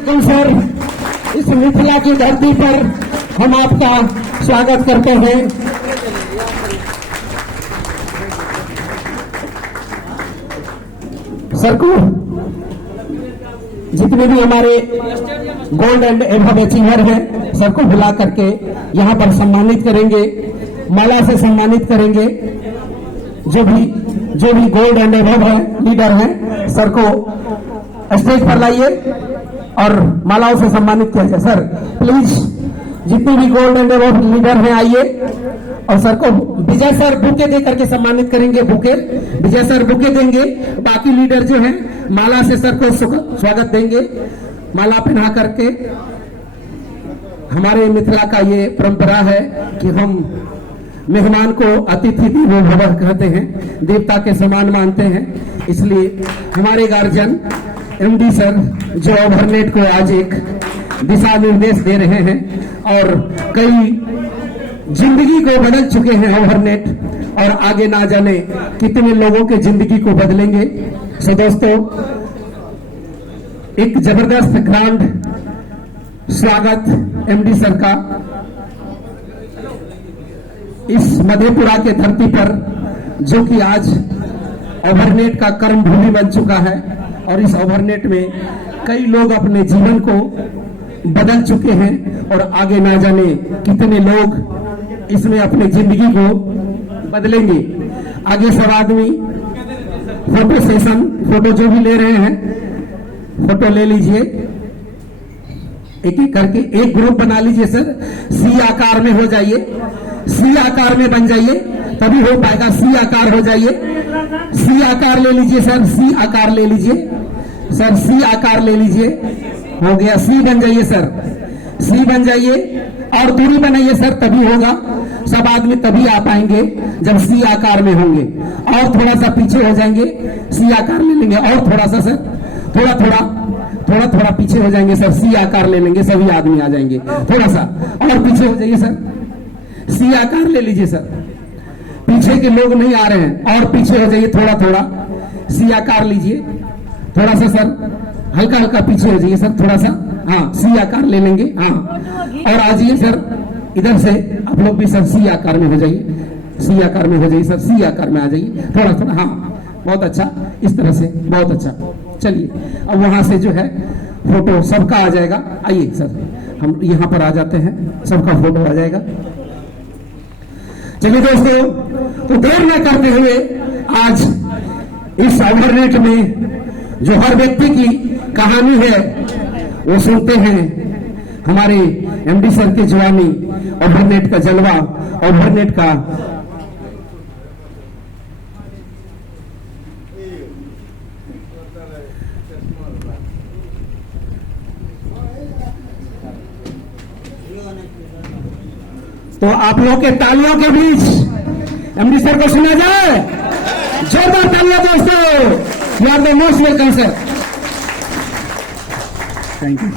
Sir, इस मिथिला की धरती पर हम आपका स्वागत करते हैं। सर को जितने भी हमारे गोल्ड एंड एवॉर्ड अचीवर हैं सबको बुला करके यहाँ पर सम्मानित करेंगे, माला से सम्मानित करेंगे। जो भी गोल्ड एंड एवॉर्ड है लीडर हैं सर को स्टेज पर लाइए और मालाओं से सम्मानित किया जाए। सर प्लीज जितने भी गोल्ड एंड एवॉर्ड लीडर हैं आइए और सर को विजय सर बुके दे करके सम्मानित करेंगे। बुके विजय सर बुके देंगे, बाकी लीडर जो हैं माला से सर को स्वागत देंगे। माला पहना करके हमारे मिथिला का ये परंपरा है कि हम मेहमान को अतिथि देवो भव कहते हैं, देवता के समान मानते हैं। इसलिए हमारे गार्जियन एमडी सर जो ओवरनेट को आज एक दिशा निर्देश दे रहे हैं और कई जिंदगी को बदल चुके हैं ओवरनेट, और आगे ना जाने कितने लोगों के जिंदगी को बदलेंगे। सो दोस्तों, एक जबरदस्त ग्रांड स्वागत एमडी सर का इस मधेपुरा के धरती पर, जो कि आज ओवरनेट का कर्म भूमि बन चुका है और इस ओवरनेट में कई लोग अपने जीवन को बदल चुके हैं और आगे ना जाने कितने लोग इसमें अपने जिंदगी को बदलेंगे। आगे सब आदमी फोटो सेशन, फोटो जो भी ले रहे हैं फोटो ले लीजिए, एक एक करके एक ग्रुप बना लीजिए। सर सी आकार में हो जाइए, सी आकार में बन जाइए तभी हो पाएगा। सी आकार हो जाइए, सी आकार ले लीजिए सर, सी आकार ले लीजिए सर, सी आकार ले लीजिए, हो गया। सी बन जाइए सर, सी बन जाइए और दूरी बनाइए सर, तभी होगा। सब आदमी तभी आ पाएंगे जब सी आकार में होंगे। और थोड़ा सा पीछे हो जाएंगे, सी आकार ले लेंगे, और थोड़ा सा सर, थोड़ा पीछे हो जाएंगे सर, सी आकार ले लेंगे, सभी आदमी आ जाएंगे। थोड़ा सा और पीछे हो जाइए सर, सी आकार ले लीजिए सर, पीछे के लोग नहीं आ रहे हैं, और पीछे हो जाइए थोड़ा, सी आकार लीजिए। थोड़ा सा सर, हल्का पीछे हो जाइए सर, थोड़ा सा, हाँ सी आकार ले लेंगे, हाँ। और आ जाइए सर इधर से, आप लोग भी सर सी आकार में हो जाइए, सी आकार में हो जाइए सर, सी आकार में आ जाइए थोड़ा, हाँ बहुत अच्छा, इस तरह से बहुत अच्छा। चलिए अब वहां से जो है फोटो सबका आ जाएगा। आइए सर, हम यहाँ पर आ जाते हैं, सबका फोटो आ जाएगा। चलिए दोस्तों, तो देर न करते हुए आज इस ओवरनेट में जो हर व्यक्ति की कहानी है वो सुनते हैं। हमारे एमडी सर की जवानी, ओवरनेट का जलवा, ओवरनेट का तो आप लोग के तालियों के बीच एमडी सर को सुना जाए। जोरदार तालियां दोस्तों, you are the most welcome sir. Thank you.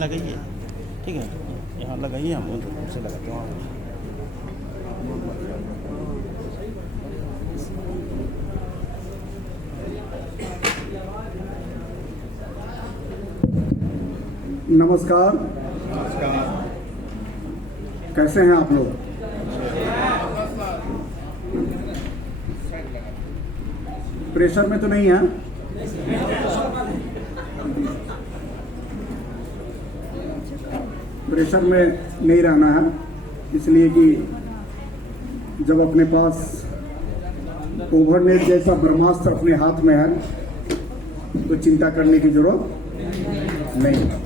लगाइए, ठीक है, यहाँ लगाइए, हम उनसे लगाते हैं। नमस्कार, कैसे हैं आप लोग? प्रेशर में तो नहीं है? प्रेशर में नहीं रहना है। इसलिए कि जब अपने पास ओवरनेट जैसा ब्रह्मास्त्र अपने हाथ में है तो चिंता करने की जरूरत नहीं है।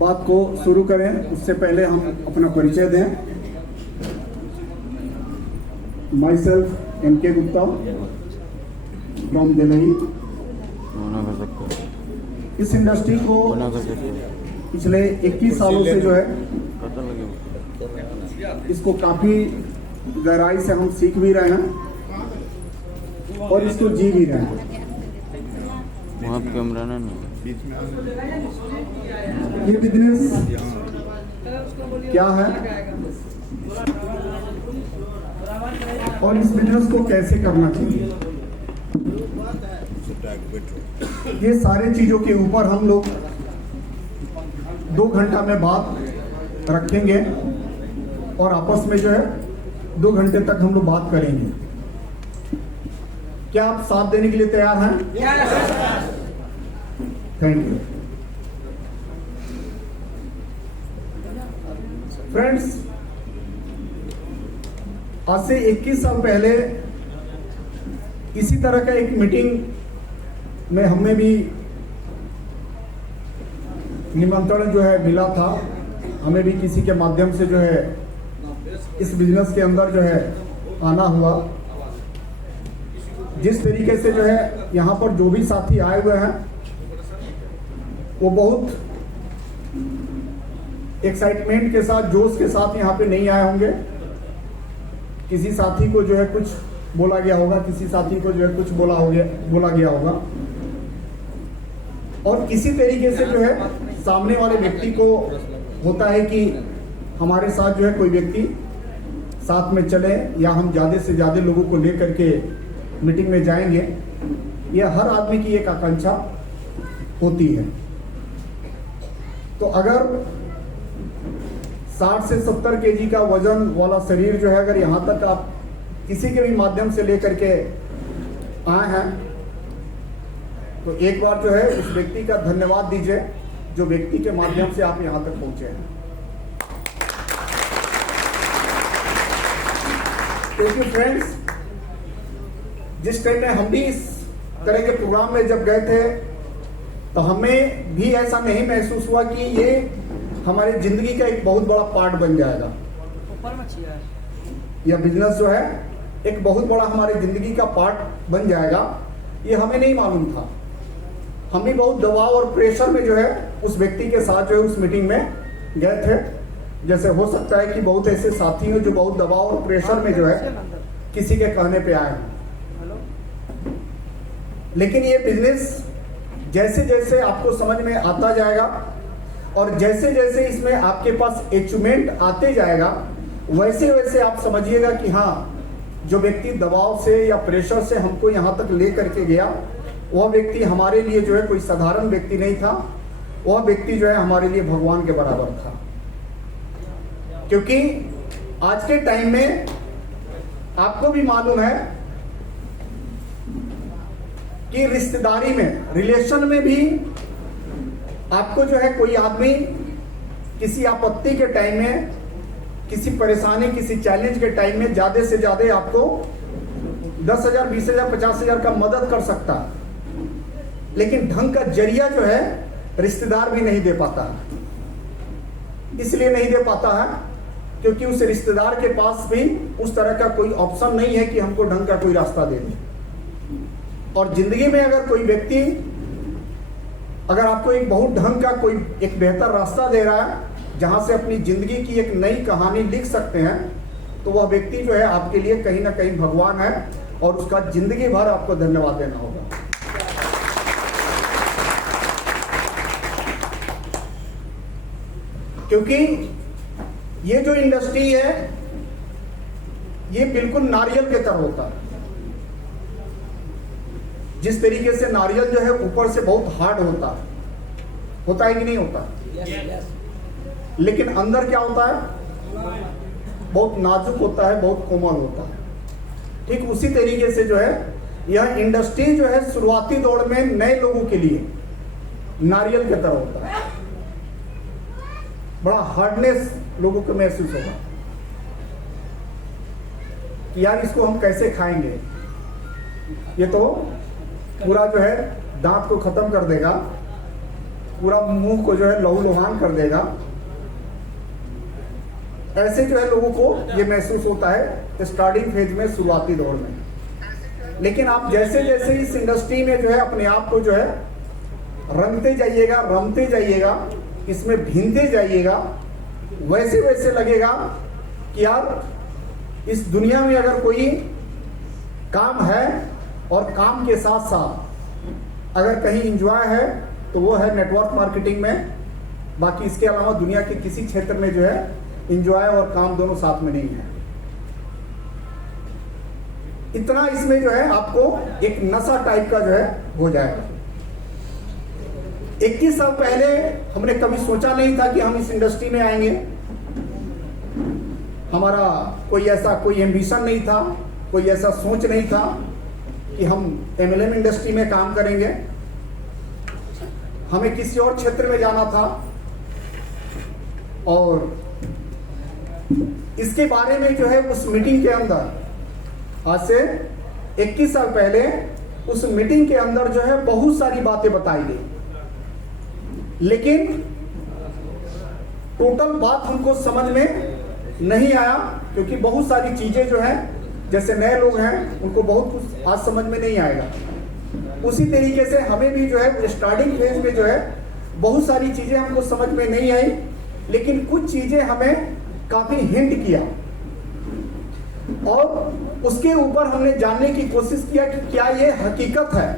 बात को शुरू करें उससे पहले हम अपना परिचय दें। My self MK Gupta from Delhi. इस इंडस्ट्री को पिछले 21 सालों से जो है इसको काफी गहराई से हम सीख भी रहे हैं और इसको जी भी रहे हैं। कैमरा नहीं ये बिजनेस क्या है और इस बिजनेस को कैसे करना चाहिए, ये सारे चीजों के ऊपर हम लोग 2 घंटा में बात रखेंगे और आपस में जो है 2 घंटे तक हम लोग बात करेंगे। क्या आप साथ देने के लिए तैयार हैं? Thank you friends. आज से 21 साल पहले इसी तरह का एक मीटिंग में हमें भी निमंत्रण जो है मिला था। हमें भी किसी के माध्यम से जो है इस बिजनेस के अंदर जो है आना हुआ। जिस तरीके से जो है यहाँ पर जो भी साथी आए हुए हैं वो बहुत एक्साइटमेंट के साथ, जोश के साथ यहाँ पे नहीं आए होंगे। किसी साथी को जो है कुछ बोला गया होगा, किसी साथी को जो है कुछ बोला गया होगा और किसी तरीके से जो है सामने वाले व्यक्ति को होता है कि हमारे साथ जो है कोई व्यक्ति साथ में चले या हम ज्यादा से ज्यादा लोगों को लेकर के मीटिंग में जाएंगे। यह हर आदमी की एक आकांक्षा होती है। तो अगर 60 से 70 केजी का वजन वाला शरीर जो है अगर यहाँ तक आप किसी के भी माध्यम से लेकर के आए हैं तो एक बार जो है उस व्यक्ति का धन्यवाद दीजिए जो व्यक्ति के माध्यम से आप यहाँ तक पहुंचे हैं। क्योंकि फ्रेंड्स, जिस टाइम में हम भी इस तरह के प्रोग्राम में जब गए थे तो हमें भी ऐसा नहीं महसूस हुआ कि ये हमारी जिंदगी का एक बहुत बड़ा पार्ट बन जाएगा। यह बिजनेस जो है एक बहुत बड़ा हमारी जिंदगी का पार्ट बन जाएगा, ये हमें नहीं मालूम था। हम भी बहुत दबाव और प्रेशर में जो है उस व्यक्ति के साथ जो है उस मीटिंग में गए थे। जैसे हो सकता है कि बहुत ऐसे साथी हैं जो बहुत दबाव और प्रेशर में जो है किसी के कहने पे आए हैं। लेकिन ये बिजनेस जैसे जैसे आपको समझ में आता जाएगा और जैसे जैसे इसमें आपके पास अचीवमेंट आते जाएगा वैसे वैसे आप समझिएगा कि हाँ, जो व्यक्ति दबाव से या प्रेशर से हमको यहाँ तक ले करके गया वह व्यक्ति हमारे लिए जो है कोई साधारण व्यक्ति नहीं था। वह व्यक्ति जो है हमारे लिए भगवान के बराबर था। क्योंकि आज के टाइम में आपको भी मालूम है कि रिश्तेदारी में, रिलेशन में भी आपको जो है कोई आदमी किसी आपत्ति के टाइम में, किसी परेशानी, किसी चैलेंज के टाइम में ज्यादा से ज्यादा आपको 10,000, 20,000, 50,000 का मदद कर सकता है। लेकिन ढंग का जरिया जो है रिश्तेदार भी नहीं दे पाता है। इसलिए नहीं दे पाता है क्योंकि उस रिश्तेदार के पास भी उस तरह का कोई ऑप्शन नहीं है कि हमको ढंग का कोई रास्ता दे दे। और जिंदगी में अगर कोई व्यक्ति अगर आपको एक बहुत ढंग का कोई एक बेहतर रास्ता दे रहा है जहां से अपनी जिंदगी की एक नई कहानी लिख सकते हैं तो वह व्यक्ति जो है आपके लिए कहीं ना कहीं भगवान है और उसका जिंदगी भर आपको धन्यवाद देना होगा। क्योंकि ये जो इंडस्ट्री है ये बिल्कुल नारियल के तरह होता है। जिस तरीके से नारियल जो है ऊपर से बहुत हार्ड होता है कि नहीं होता? लेकिन अंदर क्या होता है? बहुत नाजुक होता है, बहुत कोमल होता है। ठीक उसी तरीके से जो है यह इंडस्ट्री जो है शुरुआती दौर में नए लोगों के लिए नारियल की तरह होता है, बड़ा हार्डनेस लोगों को महसूस होगा कि यार इसको हम कैसे खाएंगे, ये तो पूरा जो है दांत को खत्म कर देगा, पूरा मुंह को जो है लहूलुहान कर देगा। ऐसे जो है लोगों को ये महसूस होता है स्टार्टिंग फेज में, शुरुआती दौर में। लेकिन आप जैसे जैसे इस इंडस्ट्री में जो है अपने आप को जो है रंगते जाइएगा, रमते जाइएगा, इसमें भीनते जाइएगा, वैसे वैसे लगेगा कि यार इस दुनिया में अगर कोई काम है और काम के साथ साथ अगर कहीं एंजॉय है तो वो है नेटवर्क मार्केटिंग में। बाकी इसके अलावा दुनिया के किसी क्षेत्र में जो है एंजॉय और काम दोनों साथ में नहीं है। इतना इसमें जो है आपको एक नशा टाइप का जो है हो जाएगा। 21 साल पहले हमने कभी सोचा नहीं था कि हम इस इंडस्ट्री में आएंगे। हमारा कोई ऐसा कोई एम्बिशन नहीं था, कोई ऐसा सोच नहीं था कि हम MLM इंडस्ट्री में काम करेंगे। हमें किसी और क्षेत्र में जाना था और इसके बारे में जो है उस मीटिंग के अंदर, आज से 21 साल पहले उस मीटिंग के अंदर जो है बहुत सारी बातें बताई गई, लेकिन टोटल बात हमको समझ में नहीं आया, क्योंकि बहुत सारी चीजें जो है, जैसे नए लोग हैं उनको बहुत कुछ आज समझ में नहीं आएगा। उसी तरीके से हमें भी जो है स्टार्टिंग फेज में जो है बहुत सारी चीजें हमको समझ में नहीं आई, लेकिन कुछ चीजें हमें काफी हिंट किया और उसके ऊपर हमने जानने की कोशिश किया कि क्या ये हकीकत है।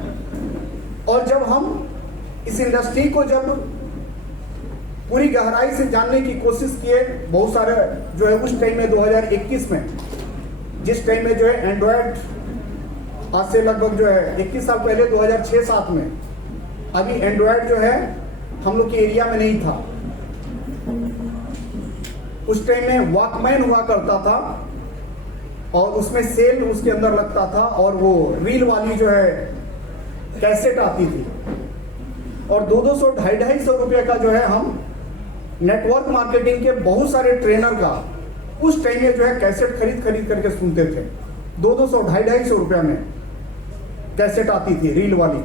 और जब हम इस इंडस्ट्री को जब पूरी गहराई से जानने की कोशिश किए, बहुत सारे जो है उस टाइम में 2021 में, जिस टाइम में जो है एंड्रॉयड, आज से लगभग जो है 21 साल पहले 2006-07 में, अभी एंड्रॉयड जो है हम लोग के एरिया में नहीं था। उस टाइम में वॉकमैन हुआ करता था और उसमें सेल उसके अंदर लगता था और वो रील वाली जो है कैसेट आती थी और 200 250 रुपये का जो है हम नेटवर्क मार्केटिंग के बहुत सारे ट्रेनर का उस टाइम में जो है कैसेट खरीद करके सुनते थे। 200 250 रुपये में कैसेट आती थी रील वाली,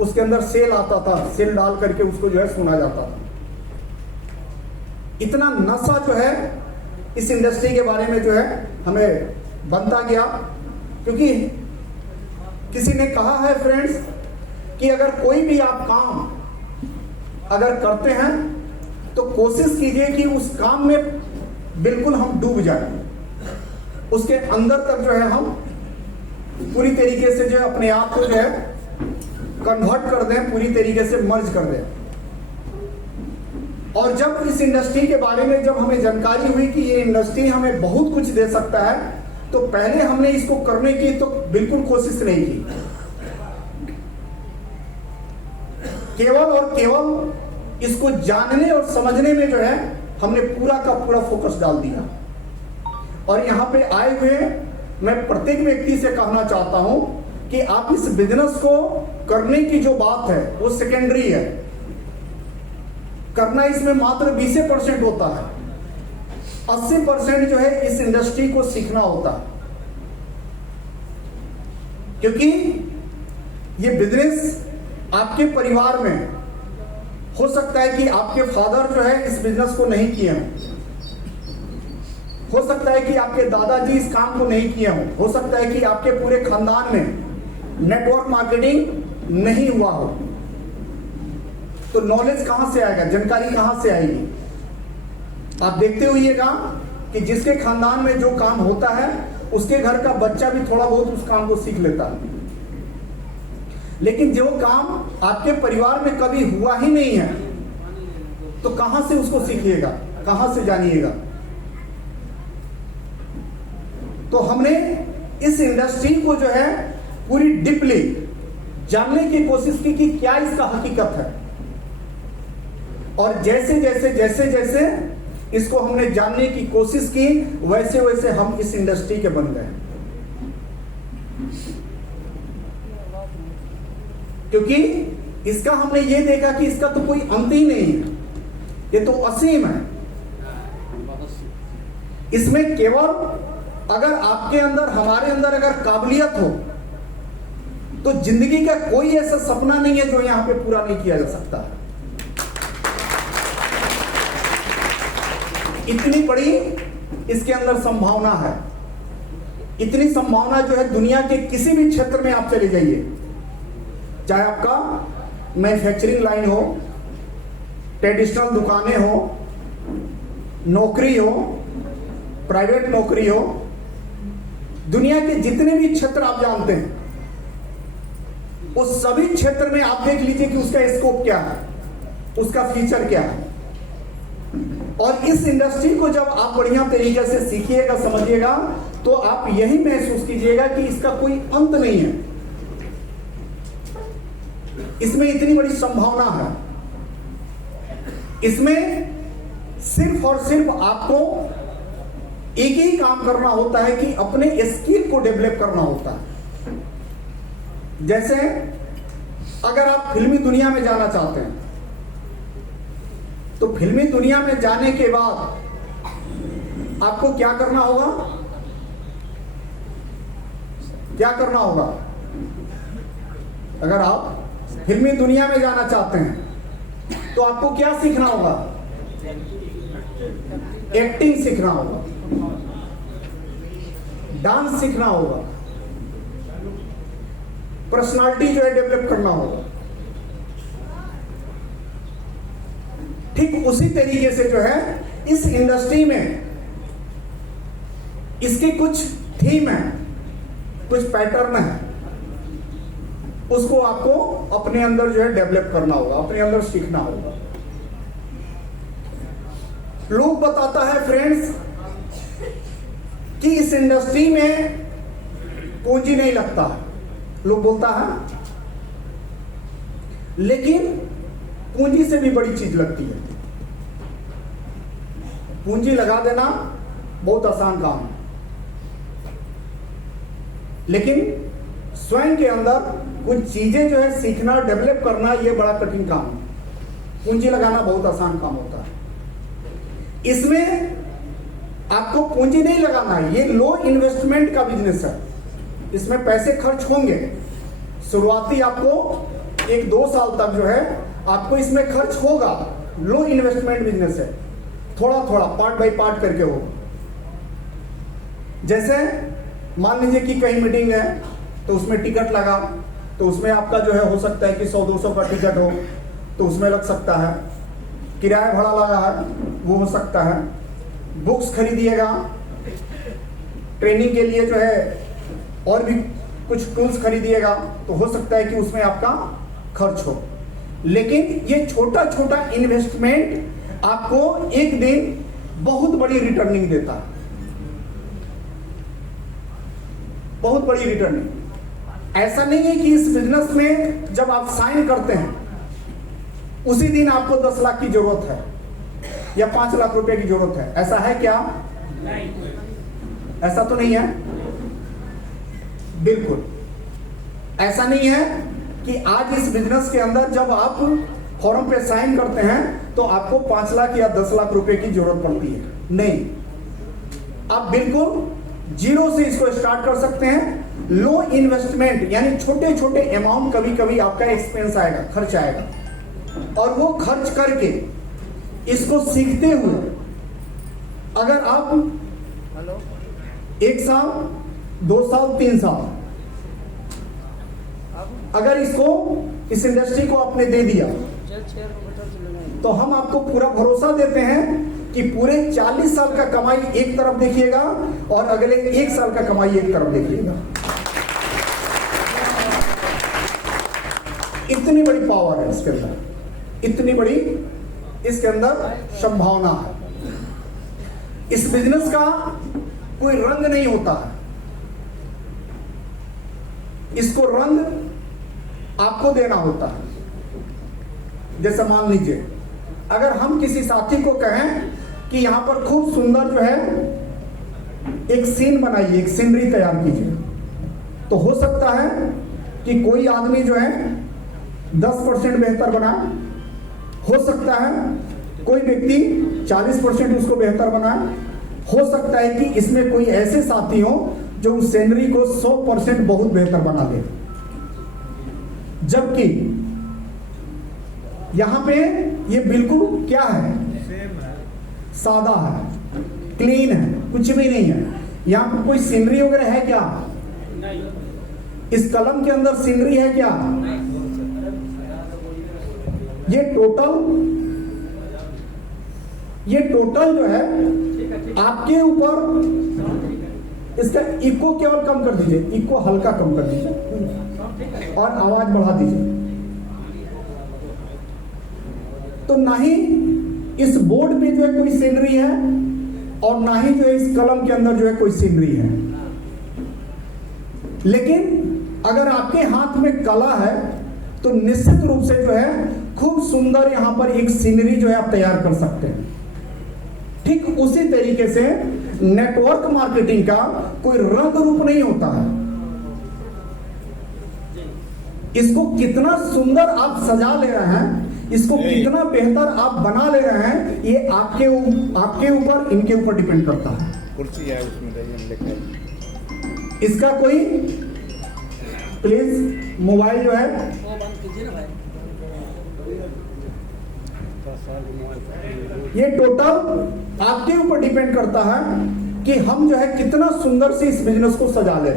उसके अंदर सेल आता था, सेल डाल करके उसको जो है सुना जाता था। इतना नशा जो है इस इंडस्ट्री के बारे में जो है हमें बनता गया, क्योंकि किसी ने कहा है फ्रेंड्स कि अगर कोई भी आप काम अगर करते हैं तो कोशिश कीजिए कि उस काम में बिल्कुल हम डूब जाएं, उसके अंदर तक जो है हम पूरी तरीके से जो है अपने आप को जो है कन्वर्ट कर दें, पूरी तरीके से मर्ज कर दें। और जब इस इंडस्ट्री के बारे में जब हमें जानकारी हुई कि ये इंडस्ट्री हमें बहुत कुछ दे सकता है, तो पहले हमने इसको करने की तो बिल्कुल कोशिश नहीं की, केवल और केवल इसको जानने और समझने में जो है हमने पूरा का पूरा फोकस डाल दिया। और यहां पे आए हुए मैं प्रत्येक व्यक्ति से कहना चाहता हूं कि आप इस बिजनेस को करने की जो बात है वो सेकेंडरी है, करना इसमें मात्र 20% होता है, 80% जो है इस इंडस्ट्री को सीखना होता है। क्योंकि ये बिजनेस आपके परिवार में हो सकता है कि आपके फादर जो है इस बिजनेस को नहीं किए हों, हो सकता है कि आपके दादाजी इस काम को नहीं किए हों, हो सकता है कि आपके पूरे खानदान में नेटवर्क मार्केटिंग नहीं हुआ हो। तो नॉलेज कहां से आएगा, जानकारी कहां से आएगी? आप देखते होइएगा कि जिसके खानदान में जो काम होता है उसके घर का बच्चा भी थोड़ा बहुत उस काम को सीख लेता है, लेकिन जो काम आपके परिवार में कभी हुआ ही नहीं है तो कहां से उसको सीखिएगा, कहां से जानिएगा? तो हमने इस इंडस्ट्री को जो है पूरी डीपली जानने की कोशिश की कि क्या इसका हकीकत है। और जैसे जैसे जैसे जैसे इसको हमने जानने की कोशिश की, वैसे वैसे हम इस इंडस्ट्री के बन गए। क्योंकि इसका हमने ये देखा कि इसका तो कोई अंत ही नहीं है, ये तो असीम है। इसमें केवल अगर आपके अंदर, हमारे अंदर अगर काबिलियत हो तो जिंदगी का कोई ऐसा सपना नहीं है जो यहां पे पूरा नहीं किया जा सकता। इतनी बड़ी इसके अंदर संभावना है, इतनी संभावना जो है दुनिया के किसी भी क्षेत्र में आप चले जाइए, चाहे आपका मैन्युफैक्चरिंग लाइन हो, ट्रेडिशनल दुकानें हो, नौकरी हो, प्राइवेट नौकरी हो, दुनिया के जितने भी क्षेत्र आप जानते हैं उस सभी क्षेत्र में आप देख लीजिए कि उसका स्कोप क्या है, उसका फीचर क्या है। और इस इंडस्ट्री को जब आप बढ़िया तरीके से सीखिएगा, समझिएगा, तो आप यही महसूस कीजिएगा कि इसका कोई अंत नहीं है, इसमें इतनी बड़ी संभावना है। इसमें सिर्फ और सिर्फ आपको एक ही काम करना होता है कि अपने स्किल को डेवलप करना होता है। जैसे अगर आप फिल्मी दुनिया में जाना चाहते हैं तो फिल्मी दुनिया में जाने के बाद आपको क्या करना होगा, क्या करना होगा? अगर आप फिल्मी दुनिया में जाना चाहते हैं तो आपको क्या सीखना होगा? एक्टिंग सीखना होगा, डांस सीखना होगा, पर्सनालिटी जो है डेवलप करना होगा। ठीक उसी तरीके से जो है इस इंडस्ट्री में इसके कुछ थीम है, कुछ पैटर्न है, उसको आपको अपने अंदर जो है डेवलप करना होगा, अपने अंदर सीखना होगा। लोग बताता है फ्रेंड्स कि इस इंडस्ट्री में पूंजी नहीं लगता, लोग बोलता है, लेकिन पूंजी से भी बड़ी चीज लगती है। पूंजी लगा देना बहुत आसान काम है, लेकिन स्वयं के अंदर कुछ चीजें जो है सीखना, डेवलप करना, यह बड़ा कठिन काम है। पूंजी लगाना बहुत आसान काम होता है। इसमें आपको पूंजी नहीं लगाना है, ये लो इन्वेस्टमेंट का बिजनेस है। इसमें पैसे खर्च होंगे, शुरुआती आपको 1-2 साल तक जो है आपको इसमें खर्च होगा। लो इन्वेस्टमेंट बिजनेस है, थोड़ा थोड़ा पार्ट बाय पार्ट करके होगा। जैसे मान लीजिए कि कहीं मीटिंग है तो उसमें टिकट लगा, तो उसमें आपका जो है हो सकता है कि 100-200 का टिकट हो तो उसमें लग सकता है। किराया भाड़ा लगा है वो हो सकता है। बुक्स खरीदिएगा, ट्रेनिंग के लिए जो है और भी कुछ टूल्स खरीदिएगा तो हो सकता है कि उसमें आपका खर्च हो। लेकिन ये छोटा छोटा इन्वेस्टमेंट आपको एक दिन बहुत बड़ी रिटर्निंग देता है, बहुत बड़ी रिटर्निंग। ऐसा नहीं है कि इस बिजनेस में जब आप साइन करते हैं उसी दिन आपको 10 लाख की जरूरत है या 5 लाख रुपए की जरूरत है। ऐसा है क्या? ऐसा तो नहीं है, बिल्कुल ऐसा नहीं है कि आज इस बिजनेस के अंदर जब आप फॉर्म पे साइन करते हैं तो आपको 5 लाख या 10 लाख रुपए की जरूरत पड़ती है। नहीं, आप बिल्कुल जीरो से इसको स्टार्ट कर सकते हैं। लो इन्वेस्टमेंट यानी छोटे छोटे अमाउंट, कभी कभी आपका एक्सपेंस आएगा, खर्च आएगा, और वो खर्च करके इसको सीखते हुए अगर आप 1 साल, 2 साल, 3 साल अगर इसको, इस इंडस्ट्री को आपने दे दिया तो हम आपको पूरा भरोसा देते हैं कि पूरे 40 साल का कमाई एक तरफ देखिएगा और अगले 1 साल का कमाई एक तरफ देखिएगा। इतनी बड़ी पावर है इसके अंदर, इतनी बड़ी इसके अंदर संभावना है। इस बिजनेस का कोई रंग नहीं होता है, इसको रंग आपको देना होता है। जैसे मान लीजिए अगर हम किसी साथी को कहें कि यहां पर खूब सुंदर जो है एक सीन बनाइए, एक सीनरी तैयार कीजिए, तो हो सकता है कि कोई आदमी जो है 10% बेहतर बनाए, हो सकता है कोई व्यक्ति 40% उसको बेहतर बनाए, हो सकता है कि इसमें कोई ऐसे साथी हो जो उस सीनरी को 100% बहुत बेहतर बना दे। जबकि यहां पे ये बिल्कुल क्या है, सादा है, क्लीन है, कुछ भी नहीं है। यहां पर कोई सीनरी वगैरह है क्या? इस कलम के अंदर सीनरी है क्या? ये टोटल जो है आपके ऊपर, इसका इको केवल कम कर दीजिए, इको हल्का कम कर दीजिए और आवाज बढ़ा दीजिए। तो ना ही इस बोर्ड पे जो है कोई सीनरी है और ना ही जो है इस कलम के अंदर जो है कोई सीनरी है। लेकिन अगर आपके हाथ में कला है तो निश्चित रूप से जो है खूब सुंदर यहां पर एक सीनरी जो है आप तैयार कर सकते हैं। ठीक उसी तरीके से नेटवर्क मार्केटिंग का कोई रंग रूप नहीं होता है। इसको कितना सुंदर आप सजा ले रहे हैं, इसको कितना बेहतर आप बना ले रहे हैं, ये आपके ऊपर, इनके ऊपर डिपेंड करता है। कुर्सी है उसमें, इसका कोई प्लीज मोबाइल जो है ये टोटल आपके ऊपर डिपेंड करता है कि हम जो है कितना सुंदर से इस बिजनेस को सजा ले।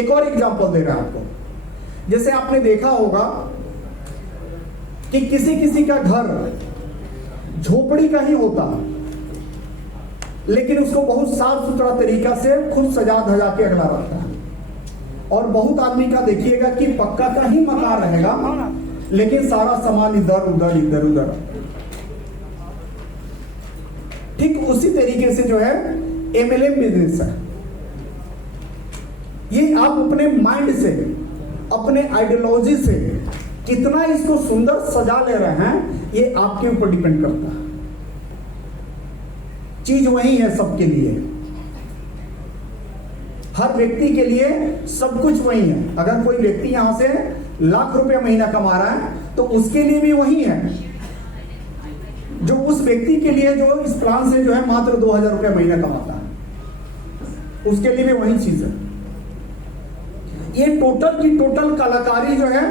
एक और एग्जांपल दे रहा हूं आपको। जैसे आपने देखा होगा कि किसी का घर झोपड़ी का ही होता, लेकिन उसको बहुत साफ सुथरा तरीका से खुद सजा धजा के अगला रखता है। और बहुत आदमी का देखिएगा कि पक्का का ही मकान रहेगा, लेकिन सारा सामान इधर उधर। ठीक उसी तरीके से जो है MLM बिजनेस है। ये आप अपने माइंड से, अपने आइडियोलॉजी से कितना इसको सुंदर सजा ले रहे हैं, ये आपके ऊपर डिपेंड करता है। चीज वही है सबके लिए, हर व्यक्ति के लिए सब कुछ वही है। अगर कोई व्यक्ति यहां से लाख रुपया महीना कमा रहा है तो उसके लिए भी वही है जो उस व्यक्ति के लिए जो इस प्लान से जो है मात्र 2000 रुपया महीना कमाता है, उसके लिए भी वही चीज है। ये टोटल की टोटल कलाकारी जो है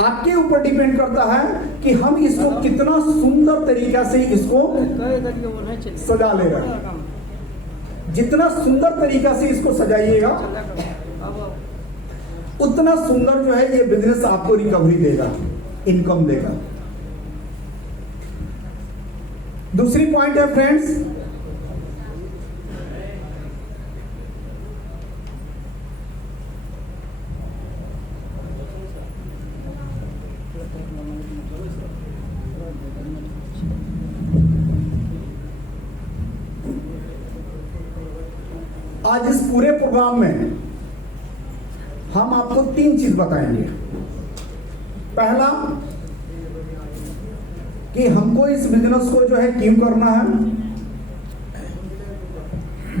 आपके ऊपर डिपेंड करता है कि हम इसको कितना सुंदर तरीका से इसको सजा ले रहे हैं। जितना सुंदर तरीका से इसको सजाइएगा उतना सुंदर जो है ये बिजनेस आपको रिकवरी देगा, इनकम देगा। दूसरी पॉइंट है फ्रेंड्स, आज इस पूरे प्रोग्राम में हम आपको 3 चीज बताएंगे। पहला कि हमको इस बिजनेस को जो है क्यों करना है।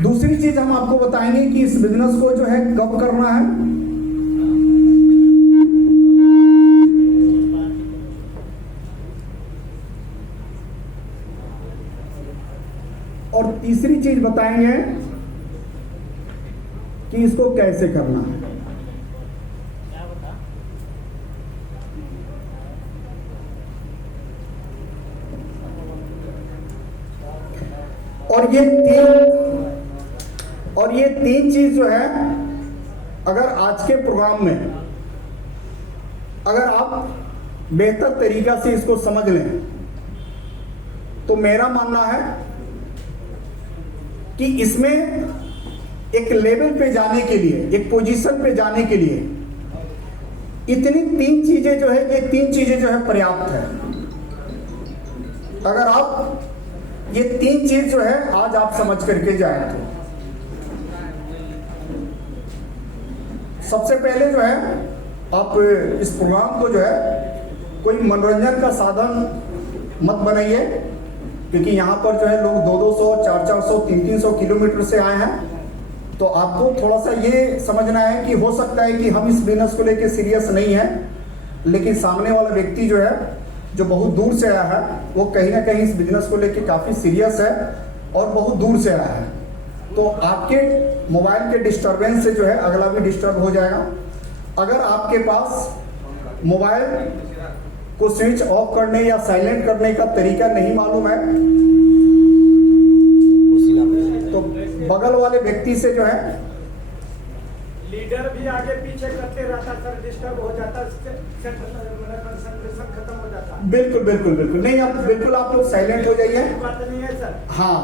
दूसरी चीज हम आपको बताएंगे कि इस बिजनेस को जो है कब करना है। और तीसरी चीज बताएंगे कि इसको कैसे करना है। और ये तीन चीज जो है अगर आज के प्रोग्राम में अगर आप बेहतर तरीका से इसको समझ लें तो मेरा मानना है कि इसमें एक लेवल पे जाने के लिए, एक पोजीशन पे जाने के लिए इतनी 3 चीजें जो है, ये 3 चीजें जो है पर्याप्त है। अगर आप ये 3 चीज जो है आज आप समझ करके जाए तो सबसे पहले जो है आप इस प्रोग्राम को जो है कोई मनोरंजन का साधन मत बनाइए, क्योंकि यहाँ पर जो है लोग 200, 400, 300 किलोमीटर से आए हैं। तो आपको थोड़ा सा ये समझना है कि हो सकता है कि हम इस बिजनेस को लेके सीरियस नहीं है, लेकिन सामने वाला व्यक्ति जो है, जो बहुत दूर से आया है, वो कहीं ना कहीं इस बिजनेस को लेके काफी सीरियस है और बहुत दूर से आया है। तो आपके मोबाइल के डिस्टरबेंस से जो है अगला भी डिस्टर्ब हो जाएगा। अगर आपके पास मोबाइल को स्विच ऑफ करने या साइलेंट करने का तरीका नहीं मालूम है, तो बगल वाले व्यक्ति से जो है, लीडर भी आगे पीछे करते रहता सर, डिस्टर्ब हो जाता, कंसंट्रेशन खत्म हो जाता। बिल्कुल बिल्कुल बिल्कुल नहीं, बिल्कुल आप लोग साइलेंट हो जाइए। बात नहीं है सर। हाँ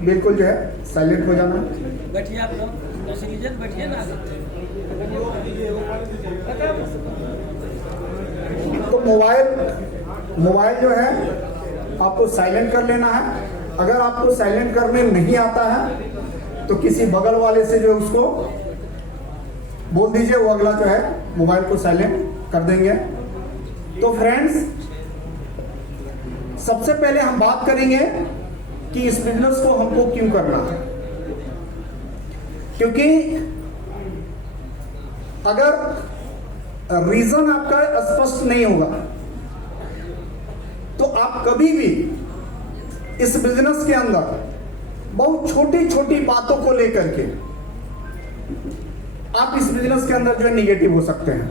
बिल्कुल जो है साइलेंट हो जाना। बैठिए आप लोग, सीजन बैठिए ना। तो मोबाइल जो है आपको साइलेंट कर लेना है। अगर आपको साइलेंट करने नहीं आता है तो किसी बगल वाले से जो है उसको बोल दीजिए, वो अगला जो है मोबाइल को साइलेंट कर देंगे। तो फ्रेंड्स, सबसे पहले हम बात करेंगे कि इस बिजनेस को हमको क्यों करना है। क्योंकि अगर रीजन आपका स्पष्ट नहीं होगा तो आप कभी भी इस बिजनेस के अंदर बहुत छोटी छोटी बातों को लेकर के आप इस बिजनेस के अंदर जो है निगेटिव हो सकते हैं।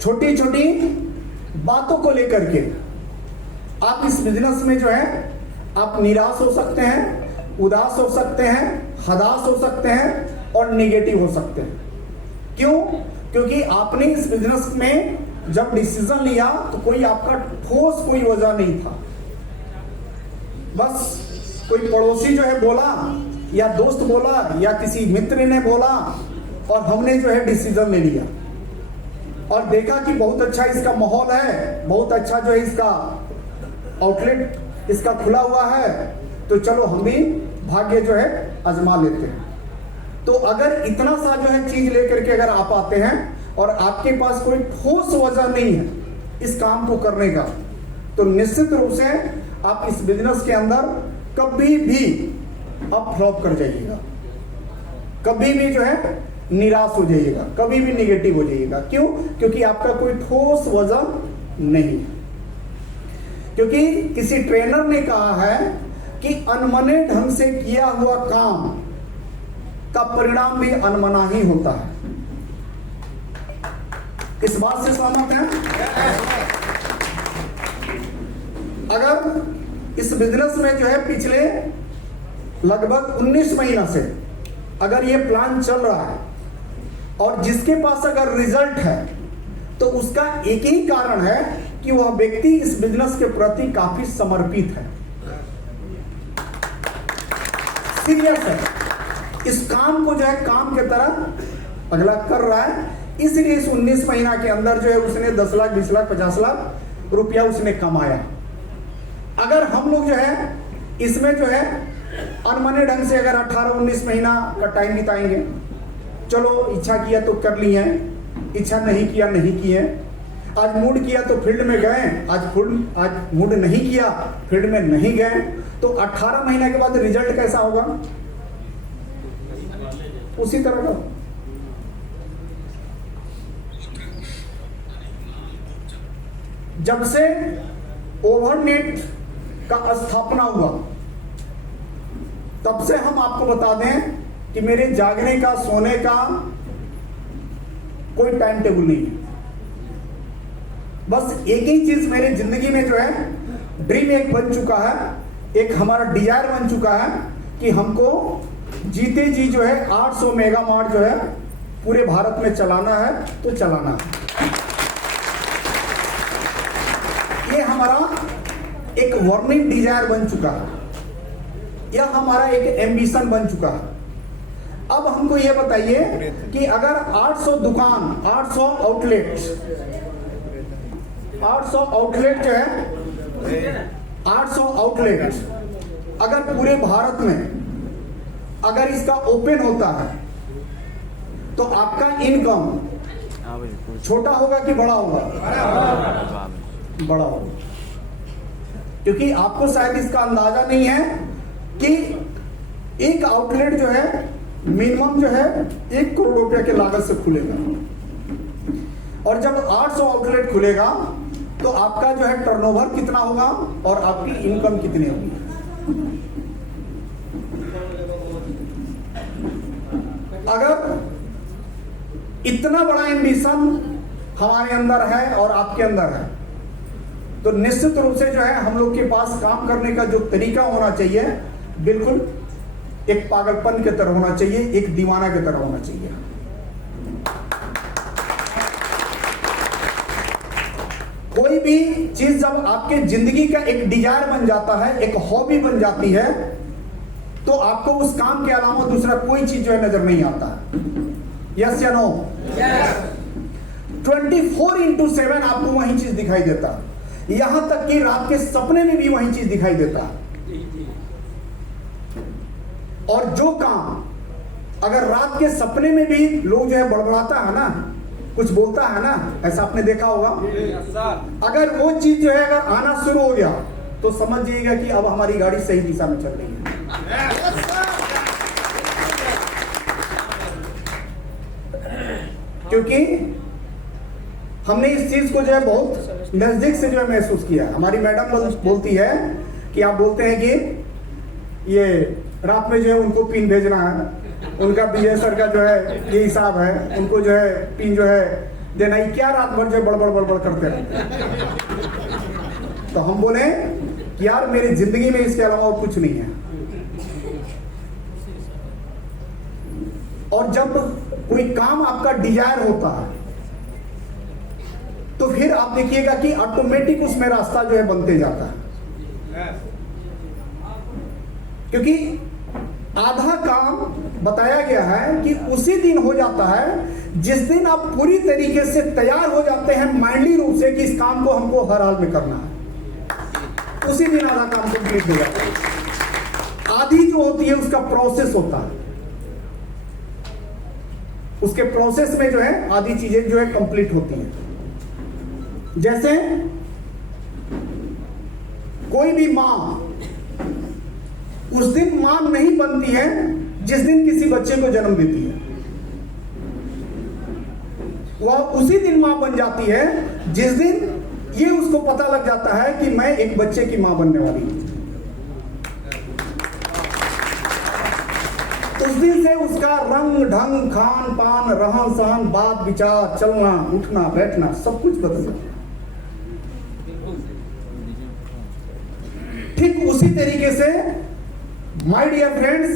छोटी छोटी बातों को लेकर के आप इस बिजनेस में जो है आप निराश हो सकते हैं, उदास हो सकते हैं, हताश हो सकते हैं और निगेटिव हो सकते हैं। क्यों? क्योंकि आपने इस बिजनेस में जब डिसीजन लिया तो कोई आपका ठोस कोई वजह नहीं था। बस कोई पड़ोसी जो है बोला या दोस्त बोला या किसी मित्र ने बोला और हमने जो है डिसीजन ले लिया और देखा कि बहुत अच्छा इसका माहौल है, बहुत अच्छा जो है इसका आउटलेट इसका खुला हुआ है, तो चलो हम भी भाग्य जो है आजमा लेते हैं। तो अगर इतना सा जो है चीज लेकर के अगर आप आते हैं और आपके पास कोई ठोस वजह नहीं है इस काम को करने का, तो निश्चित रूप से आप इस बिजनेस के अंदर कभी भी आप फ्लॉप कर जाइएगा, कभी भी जो है निराश हो जाइएगा, कभी भी निगेटिव हो जाइएगा। क्यों? क्योंकि आपका कोई ठोस वजह नहीं है। क्योंकि किसी ट्रेनर ने कहा है कि अनमने ढंग से किया हुआ काम का परिणाम भी अनमना ही होता है। इस बात से सहमत हैं? अगर इस बिजनेस में जो है पिछले लगभग 19 महीना से अगर ये प्लान चल रहा है और जिसके पास अगर रिजल्ट है तो उसका एक ही कारण है कि वह व्यक्ति इस बिजनेस के प्रति काफी समर्पित है, सीरियस है, इस काम को जो है काम के तरह अगला कर रहा है। इसलिए इस 19 महीना के अंदर जो है उसने 10 लाख 20 लाख 50 लाख रुपया उसने कमाया। अगर हम लोग जो है इसमें जो है अनमने ढंग से अगर 18-19 महीना का टाइम बिताएंगे, चलो इच्छा किया तो कर लिए, इच्छा नहीं किया नहीं किए, आज मूड किया तो फील्ड में गए, आज मूड नहीं किया फील्ड में नहीं गए, तो 18 महीने के बाद रिजल्ट कैसा होगा? उसी तरह का। जब से ओवरनेट का स्थापना हुआ तब से हम आपको बता दें कि मेरे जागने का सोने का कोई टाइम टेबल नहीं है। बस एक ही चीज मेरी जिंदगी में जो है ड्रीम एक बन चुका है, एक हमारा डिजायर बन चुका है कि हमको जीते जी जो है 800 मेगा मार्ट जो है पूरे भारत में चलाना है, तो चलाना है। ये हमारा एक वर्निंग डिजायर बन चुका है, यह हमारा एक एम्बिशन बन चुका है। अब हमको यह बताइए कि अगर 800 दुकान, 800 आउटलेट जो है 800 आउटलेट अगर पूरे भारत में अगर इसका ओपन होता है तो आपका इनकम छोटा होगा कि बड़ा होगा? बड़ा होगा। क्योंकि आपको शायद इसका अंदाजा नहीं है कि एक आउटलेट जो है मिनिमम जो है 1 करोड़ रुपए के लागत से खुलेगा, और जब 800 आउटलेट खुलेगा तो आपका जो है टर्नओवर कितना होगा और आपकी इनकम कितनी होगी। अगर इतना बड़ा एम्बिशन हमारे अंदर है और आपके अंदर है, तो निश्चित रूप से जो है हम लोग के पास काम करने का जो तरीका होना चाहिए बिल्कुल एक पागलपन की तरह होना चाहिए, एक दीवाना की तरह होना चाहिए। कोई भी चीज जब आपके जिंदगी का एक डिजायर बन जाता है, एक हॉबी बन जाती है, तो आपको उस काम के अलावा दूसरा कोई चीज जो है नजर नहीं आता। यस या नो? 24/7 आपको वही चीज दिखाई देता, यहां तक कि रात के सपने में भी वही चीज दिखाई देता। और जो काम अगर रात के सपने में भी लोग जो है बड़बड़ाता है ना, कुछ बोलता है ना, ऐसा आपने देखा होगा, अगर वो चीज जो है अगर आना शुरू हो गया तो समझ जाइएगा कि अब हमारी गाड़ी सही दिशा में चल रही है। क्योंकि हमने इस चीज को जो है बहुत नजदीक से जो है महसूस किया। हमारी मैडम बोलती है कि आप बोलते हैं कि ये रात में जो है उनको पिन भेजना है, उनका बीए सर का जो है ये हिसाब है, उनको जो है पिन जो है देना ही, क्या रात भर जो है बड़बड़ करते हैं। तो हम बोले कि यार मेरी जिंदगी में इसके अलावा और कुछ नहीं है। और जब कोई काम आपका डिजायर होता है तो फिर आप देखिएगा कि ऑटोमेटिक उसमें रास्ता जो है बनते जाता है। क्योंकि आधा काम बताया गया है कि उसी दिन हो जाता है जिस दिन आप पूरी तरीके से तैयार हो जाते हैं माइंडली रूप से कि इस काम को हमको हर हाल में करना है, उसी दिन आधा काम कंप्लीट हो जाता है। आधी जो होती है उसका प्रोसेस होता है, उसके प्रोसेस में जो है आधी चीजें जो है कंप्लीट होती हैं। जैसे कोई भी मां उस दिन मां नहीं बनती है जिस दिन किसी बच्चे को जन्म देती है, वह उसी दिन मां बन जाती है जिस दिन ये उसको पता लग जाता है कि मैं एक बच्चे की मां बनने वाली हूं। उस दिन से उसका रंग ढंग, खान पान, रहन सहन, बात विचार, चलना उठना बैठना सब कुछ बदल जाता है। ठीक उसी तरीके से माय डियर फ्रेंड्स,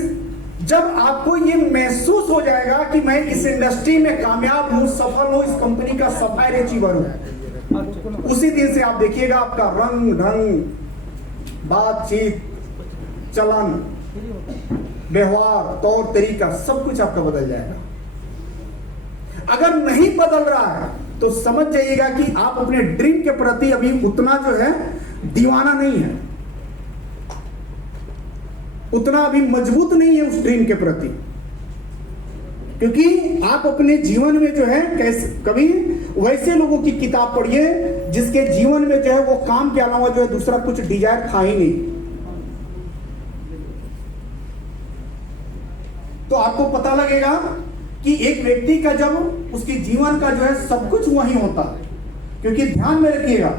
जब आपको ये महसूस हो जाएगा कि मैं इस इंडस्ट्री में कामयाब हूं, सफल हूं, इस कंपनी का सफायर अचीवर हूं, उसी दिन से आप देखिएगा आपका रंग ढंग, बातचीत, चलन, व्यवहार, तौर तरीका सब कुछ आपका बदल जाएगा। अगर नहीं बदल रहा है तो समझ जाइएगा कि आप अपने ड्रीम के प्रति अभी उतना जो है दीवाना नहीं है, उतना अभी मजबूत नहीं है उस ड्रीम के प्रति। क्योंकि आप अपने जीवन में जो है कैसे, कभी वैसे लोगों की किताब पढ़िए जिसके जीवन में जो है वो काम के अलावा जो है दूसरा कुछ डिजायर था ही नहीं, तो आपको पता लगेगा कि एक व्यक्ति का जब उसके जीवन का जो है सब कुछ वही होता है। क्योंकि ध्यान में रखिएगा,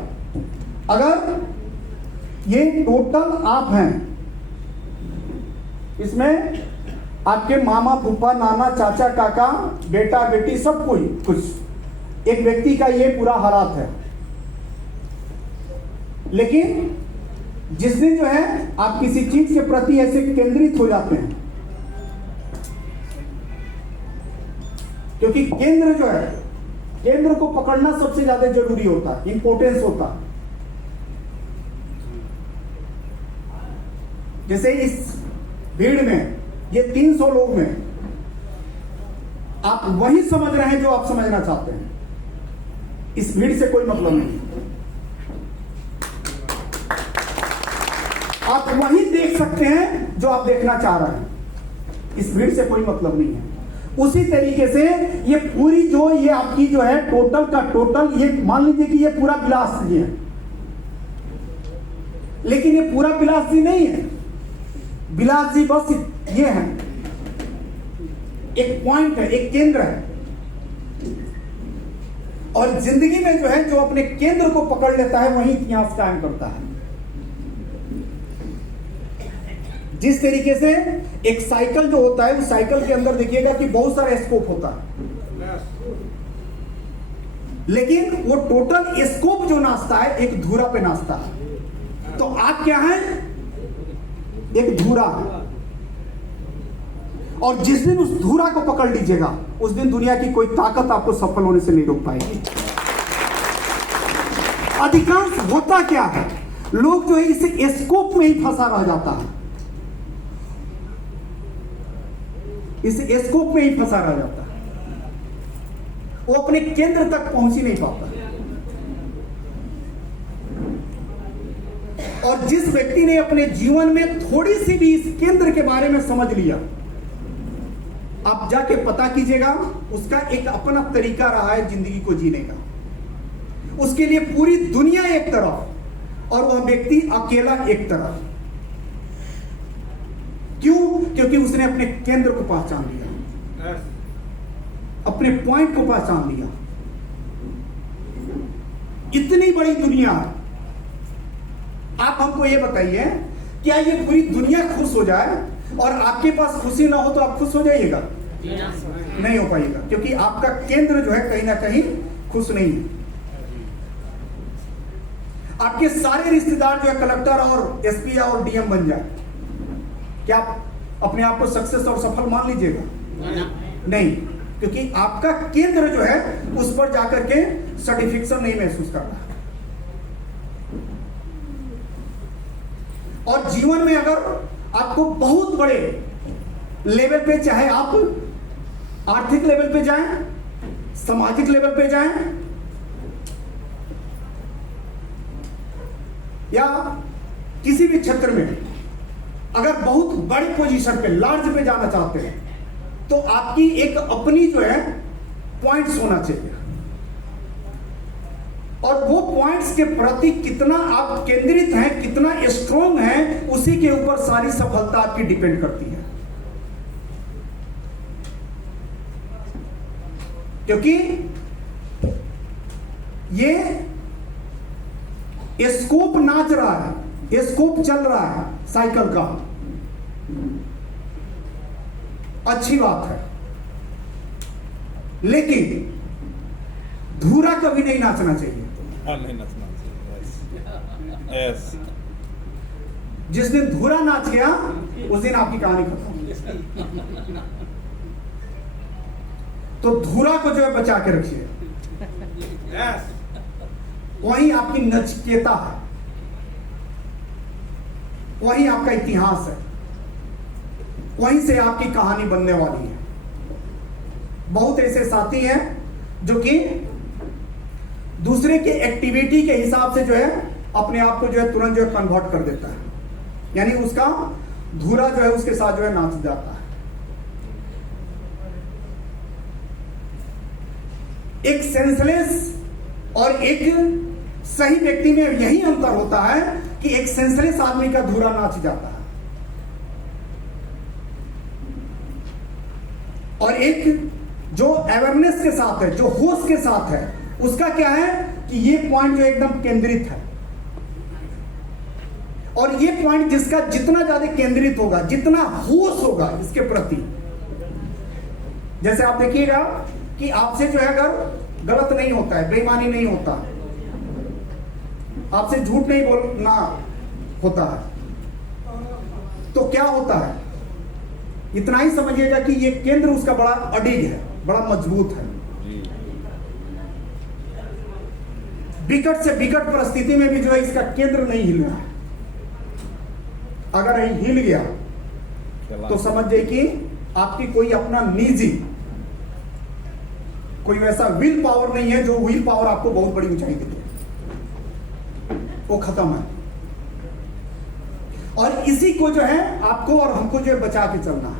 अगर ये टोटल आप हैं, इसमें आपके मामा, फूफा, नाना, चाचा, काका, बेटा, बेटी सब कोई कुछ एक व्यक्ति का ये पूरा हालात है। लेकिन जिस दिन जो है आप किसी चीज के प्रति ऐसे केंद्रित हो जाते हैं, क्योंकि केंद्र जो है, केंद्र को पकड़ना सबसे ज्यादा जरूरी होता है, इंपॉर्टेंस होता है। जैसे इस भीड़ में ये 300 लोग में आप वही समझ रहे हैं जो आप समझना चाहते हैं, इस भीड़ से कोई मतलब नहीं। आप वही देख सकते हैं जो आप देखना चाह रहे हैं, इस भीड़ से कोई मतलब नहीं है। उसी तरीके से ये पूरी जो ये आपकी जो है टोटल का टोटल, ये मान लीजिए कि ये पूरा बिलास जी है, लेकिन ये पूरा बिलास जी नहीं है। बिलास जी बस ये है, एक पॉइंट है, एक केंद्र है। और जिंदगी में जो है, जो अपने केंद्र को पकड़ लेता है वही इतिहास कायम करता है। जिस तरीके से एक साइकिल जो होता है, उस साइकिल के अंदर देखिएगा कि बहुत सारा स्कोप होता है, लेकिन वो टोटल स्कोप जो नाचता है एक धुरा पे नाचता है। तो आप क्या है? एक धुरा है। और जिस दिन उस धुरा को पकड़ लीजिएगा, उस दिन दुनिया की कोई ताकत आपको सफल होने से नहीं रोक पाएगी। अधिकांश होता क्या है, लोग जो है इस स्कोप में ही फंसा रह जाता है, इस स्कोप में ही फंसा रह जाता है, वो अपने केंद्र तक पहुंच ही नहीं पाता। और जिस व्यक्ति ने अपने जीवन में थोड़ी सी भी इस केंद्र के बारे में समझ लिया, आप जाके पता कीजिएगा, उसका एक अपना तरीका रहा है जिंदगी को जीने का। उसके लिए पूरी दुनिया एक तरफ और वह व्यक्ति अकेला एक तरफ। क्यों? क्योंकि उसने अपने केंद्र को पहचान लिया, अपने पॉइंट को पहचान लिया। इतनी बड़ी दुनिया है, आप हमको ये बताइए, क्या ये पूरी दुनिया खुश हो जाए और आपके पास खुशी ना हो तो आप खुश हो जाइएगा? नहीं हो पाएगा, क्योंकि आपका केंद्र जो है कहीं ना कहीं खुश नहीं है। आपके सारे रिश्तेदार जो है कलेक्टर और एसपी और डीएम बन जाए, क्या आप अपने आप को सक्सेस और सफल मान लीजिएगा? नहीं, क्योंकि आपका केंद्र जो है उस पर जाकर के सर्टिफिकेशन नहीं महसूस कर रहा। और जीवन में अगर आपको बहुत बड़े लेवल पे, चाहे आप आर्थिक लेवल पे जाएं, सामाजिक लेवल पे जाएं, या किसी भी क्षेत्र में अगर बहुत बड़ी पोजीशन पे, लार्ज पे जाना चाहते हैं, तो आपकी एक अपनी जो है पॉइंट्स होना चाहिए। और वो पॉइंट्स के प्रति कितना आप केंद्रित हैं, कितना स्ट्रॉन्ग हैं, उसी के ऊपर सारी सफलता आपकी डिपेंड करती है। क्योंकि ये स्कोप नाच रहा है, स्कोप चल रहा है साइकिल का, अच्छी बात है, लेकिन धूरा कभी नहीं नाचना चाहिए। नहीं नाचना चाहिए। यस। जिस दिन धूरा नाच गया, उस दिन आपकी कहानी खत्म। तो धूरा को जो है बचा के रखिए। यस। वही आपकी नचिकेता है, वही आपका इतिहास है, वहीं से आपकी कहानी बनने वाली है। बहुत ऐसे साथी हैं जो कि दूसरे के एक्टिविटी के हिसाब से जो है अपने आप को जो है तुरंत जो है कन्वर्ट कर देता है, यानी उसका धूरा जो है उसके साथ जो है नाच जाता है। एक सेंसलेस और एक सही व्यक्ति में यही अंतर होता है कि एक सेंसलेस आदमी का धूरा नाच जाता है और एक जो अवेयरनेस के साथ है, जो होश के साथ है, उसका क्या है कि ये पॉइंट जो एकदम केंद्रित है। और ये पॉइंट जिसका जितना ज्यादा केंद्रित होगा, जितना होश होगा इसके प्रति, जैसे आप देखिएगा कि आपसे जो है अगर गलत नहीं होता है, बेईमानी नहीं होता, आपसे झूठ नहीं बोलना होता है, तो क्या होता है, इतना ही समझिएगा कि ये केंद्र उसका बड़ा अडिग है, बड़ा मजबूत है। विकट से विकट परिस्थिति में भी जो है इसका केंद्र नहीं हिल रहा है। अगर हिल गया तो समझ जाइए कि आपकी कोई अपना निजी कोई वैसा विल पावर नहीं है जो विल पावर आपको बहुत बड़ी ऊंचाई दे, वो खत्म है। और इसी को जो है आपको और हमको जो है बचा के चलना है।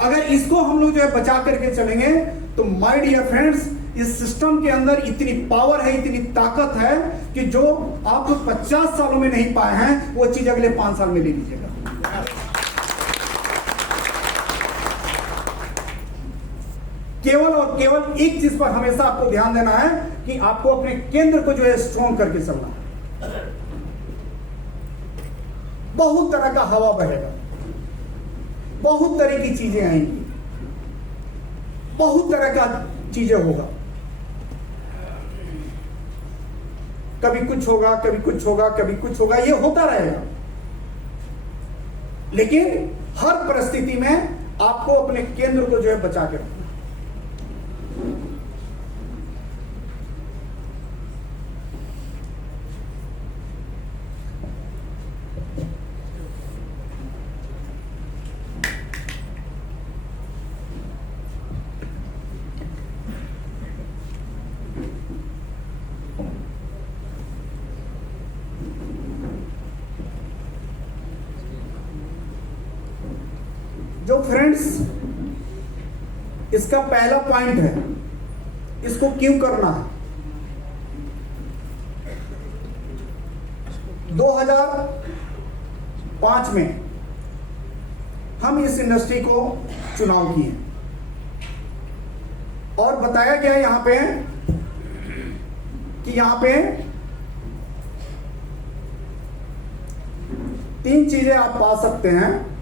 अगर इसको हम लोग जो है बचा करके चलेंगे तो माय डियर फ्रेंड्स, इस सिस्टम के अंदर इतनी पावर है, इतनी ताकत है कि जो आप 50 सालों में नहीं पाए हैं वो चीज अगले 5 साल में ले लीजिएगा। केवल और केवल एक चीज पर हमेशा आपको ध्यान देना है कि आपको अपने केंद्र को जो है स्ट्रॉन्ग करके चलना है। बहुत तरह का हवा बहेगा, बहुत तरह की चीजें आएंगी, बहुत तरह का चीजें होगा, कभी कुछ होगा, कभी कुछ होगा, कभी कुछ होगा, ये होता रहेगा। लेकिन हर परिस्थिति में आपको अपने केंद्र को जो है बचा के रखना। जो फ्रेंड्स इसका पहला पॉइंट है, इसको क्यों करना है। 2005 में हम इस इंडस्ट्री को चुनाव किए और बताया गया यहां पे कि यहां पे 3 चीजें आप पा सकते हैं।